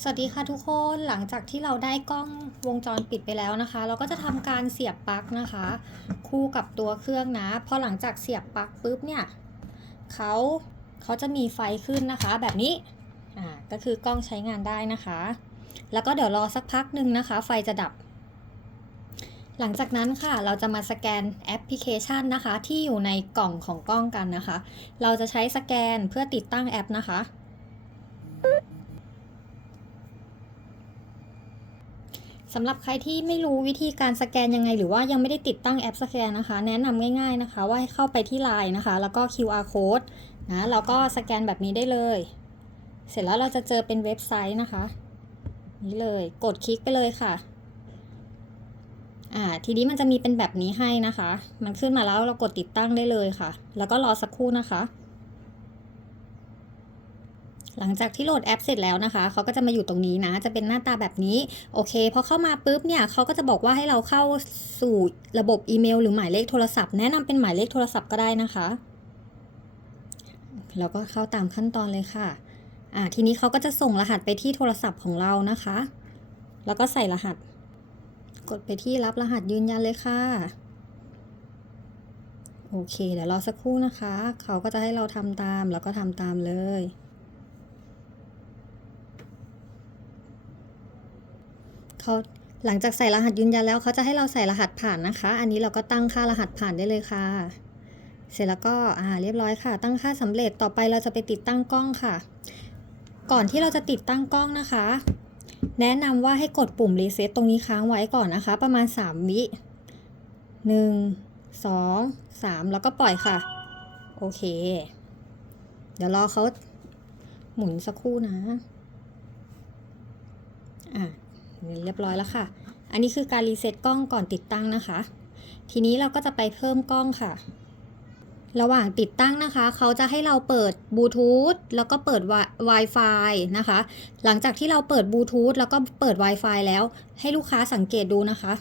สวัสดีค่ะทุกคนหลังจากที่เราได้กล้องวงจรปิดไปแล้วนะคะ เราก็จะทำการเสียบปลั๊กนะคะ คู่กับตัวเครื่องนะพอหลังจากเสียบปลั๊กปุ๊บเนี่ยเขาเขาจะมีไฟขึ้นนะคะ แบบนี้อ่าก็คือกล้องใช้งานได้นะคะ แล้วก็เดี๋ยวรอสักพักหนึ่งนะคะ ไฟจะดับ หลังจากนั้นค่ะเราจะมาสแกนแอปพลิเคชันนะคะ ที่อยู่ในกล่องของกล้องกันนะคะ เราจะใช้สแกนเพื่อติดตั้งแอปนะคะ สำหรับใครที่ไม่รู้วิธีการสแกนยังไง หรือว่ายังไม่ได้ติดตั้งแอปสแกนนะคะ แนะนำง่ายๆนะคะ ว่าให้เข้าไปที่ Line นะคะ แล้วก็ QR code นะแล้วก็สแกนแบบนี้ได้เลย เสร็จแล้วเราจะเจอเป็นเว็บไซต์นะคะ นี่เลยกดคลิกไปเลยค่ะอ่าทีนี้มันจะมีเป็นแบบนี้ให้นะคะ มันขึ้นมาแล้วเรากดติดตั้งได้เลยค่ะ แล้วก็รอสักครู่นะคะ หลังจากที่โหลดแอปเสร็จแล้วนะคะเขาก็จะมาอยู่ตรงนี้นะ จะเป็นหน้าตาแบบนี้ โอเค พอเข้ามาปุ๊บเนี่ยเขาก็จะบอกว่าให้เราเข้าสู่ระบบอีเมล หรือหมายเลขโทรศัพท์ แนะนำเป็นหมายเลขโทรศัพท์ก็ได้นะคะแล้วก็เข้าตามขั้นตอนเลยค่ะอ่าทีนี้เขาก็จะส่งรหัสไปที่โทรศัพท์ของเรานะคะ แล้วก็ใส่รหัส กดไปที่รับรหัสยืนยันเลยค่ะโอเคเดี๋ยวรอสักครู่นะคะ เขาก็จะให้เราทำตามแล้วก็ทำตามเลย เขาหลังจากใส่รหัสยืนยันแล้วเขาจะให้เราใส่รหัสผ่านนะคะ อันนี้เราก็ตั้งค่ารหัสผ่านได้เลยค่ะ เสร็จแล้วก็อ่าเรียบร้อยค่ะ ตั้งค่าสำเร็จต่อไปเราจะไปติดตั้งกล้องค่ะ ก่อนที่เราจะติดตั้งกล้องนะคะ แนะนำว่าให้กดปุ่มรีเซ็ตตรงนี้ค้างไว้ก่อนนะคะ ประมาณ 3 วิหนึ่งสองสามแล้วก็ปล่อยค่ะ โอเค เดี๋ยวรอเขาหมุนสักครู่นะ อะ เรียบร้อยแล้วค่ะ อันนี้คือการรีเซ็ตกล้องก่อนติดตั้งนะคะ ทีนี้เราก็จะไปเพิ่มกล้องค่ะ ระหว่างติดตั้งนะคะ เขาจะให้เราเปิดบลูทูธแล้วก็เปิด Wi-Fi นะคะ หลังจากที่เราเปิดบลูทูธแล้วก็เปิด Wi-Fi แล้ว ให้ลูกค้าสังเกตดูนะคะ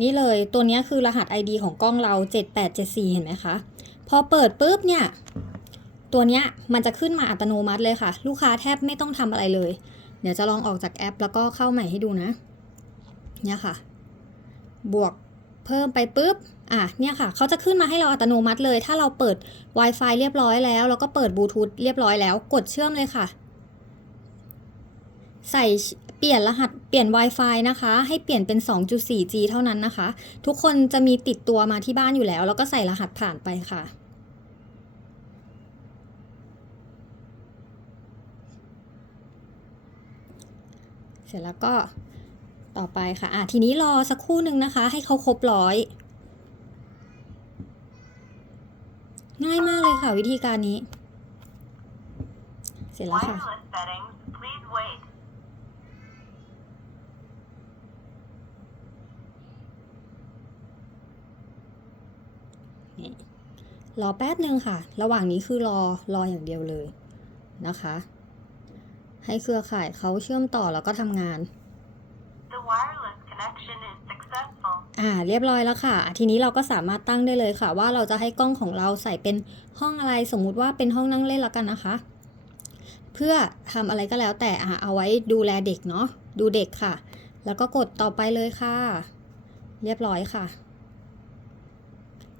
นี่เลยตัวนี้คือรหัส ID ของกล้องเรา 7874 เห็นไหมคะ พอเปิดปุ๊บเนี่ยตัวเนี้ยมันจะขึ้นมาอัตโนมัติเลยค่ะ ลูกค้าแทบไม่ต้องทำอะไรเลย เดี๋ยวจะลองออกจากแอป แล้วก็เข้าใหม่ให้ดูนะ เนี่ยค่ะ บวกเพิ่มไปปุ๊บ อะ เนี่ยค่ะ เขาจะขึ้นมาให้เราอัตโนมัติเลย ถ้าเราเปิด Wi-Fi เรียบร้อยแล้ว แล้วก็เปิดบลูทูธเรียบร้อยแล้ว กดเชื่อมเลยค่ะ ใส่เปลี่ยนรหัสเปลี่ยน Wi-Fi นะคะ ให้เปลี่ยนเป็น 2.4G เท่านั้นนะคะ ทุกคนจะมีติดตัวมาที่บ้านอยู่แล้ว แล้วก็ใส่รหัสผ่านไปค่ะ เสร็จแล้วก็ต่อไปค่ะอะทีนี้รอสักครู่หนึ่งนะคะ ให้เขาครบร้อย ง่ายมากเลยค่ะวิธีการนี้ เสร็จแล้วค่ะ Wireless settings, please wait. นี่รอแป๊บหนึ่งค่ะ ระหว่างนี้คือรอรออย่างเดียวเลยนะคะ ให้เครือข่ายเขาเชื่อมต่อแล้วก็ทำงาน The wireless connection is successful. อ่า เรียบร้อยแล้วค่ะ ทีนี้เราก็สามารถตั้งได้เลยค่ะ ว่าเราจะให้กล้องของเราใส่เป็นห้องอะไร สมมุติว่าเป็นห้องนั่งเล่นแล้วกันนะคะ เพื่อทำอะไรก็แล้วแต่อ่าเอาไว้ดูแลเด็กเนาะ ดูเด็กค่ะ แล้วก็กดต่อไปเลยค่ะ เรียบร้อยค่ะ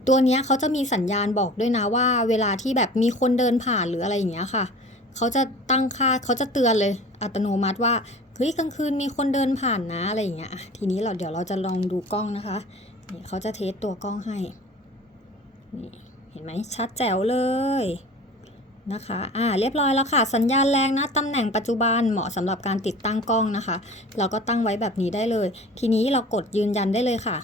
ตัวเนี้ยเขาจะมีสัญญาณบอกด้วยนะว่า เวลาที่แบบมีคนเดินผ่านหรืออะไรอย่างเงี้ยค่ะ เขาจะตั้งค่าเขาจะเตือนเลยอัตโนมัติว่าเฮ้ยกลางคืนมีคนเดินผ่านนะอะไรอย่างเงี้ยทีนี้เราเดี๋ยวเราจะลองดูกล้องนะคะนี่เขาจะเทสตัวกล้องให้นี่เห็นไหมชัดแจ๋วเลยนะคะอ่าเรียบร้อยแล้วค่ะ สัญญาณแรงนะตำแหน่งปัจจุบันเหมาะสำหรับการติดตั้งกล้องนะคะ เราก็ตั้งไว้แบบนี้ได้เลย ทีนี้เรากดยืนยันได้เลยค่ะ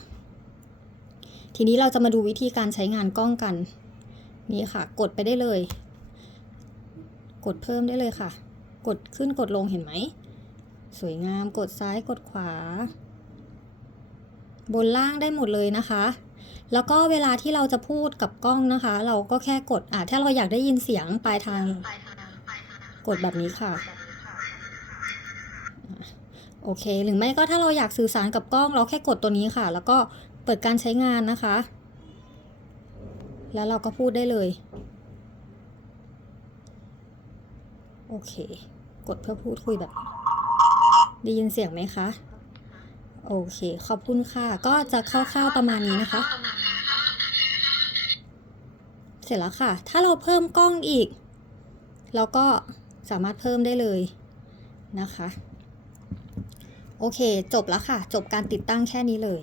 ทีนี้เราจะมาดูวิธีการใช้งานกล้องกันนี่ค่ะ กดไปได้เลย กดเพิ่มได้เลยค่ะ กดขึ้นกดลงเห็นไหม สวยงามกดซ้ายกดขวา บนล่างได้หมดเลยนะคะ แล้วก็เวลาที่เราจะพูดกับกล้องนะคะ เราก็แค่กดอะถ้าเราอยากได้ยินเสียงปลายทาง กดแบบนี้ค่ะโอเค หรือไม่ก็ถ้าเราอยากสื่อสารกับกล้องเราแค่กดตัวนี้ค่ะ แล้วก็เปิดการใช้งานนะคะ แล้วเราก็พูดได้เลย โอเค กดเพื่อพูดคุยแบบนี้ได้ยินเสียงไหมคะ โอเค ขอบคุณค่ะ ก็จะคร่าวๆประมาณนี้นะคะ เสร็จแล้วค่ะ ถ้าเราเพิ่มกล้องอีก เราก็สามารถเพิ่มได้เลยนะคะ โอเค จบแล้วค่ะ จบการติดตั้งแค่นี้เลย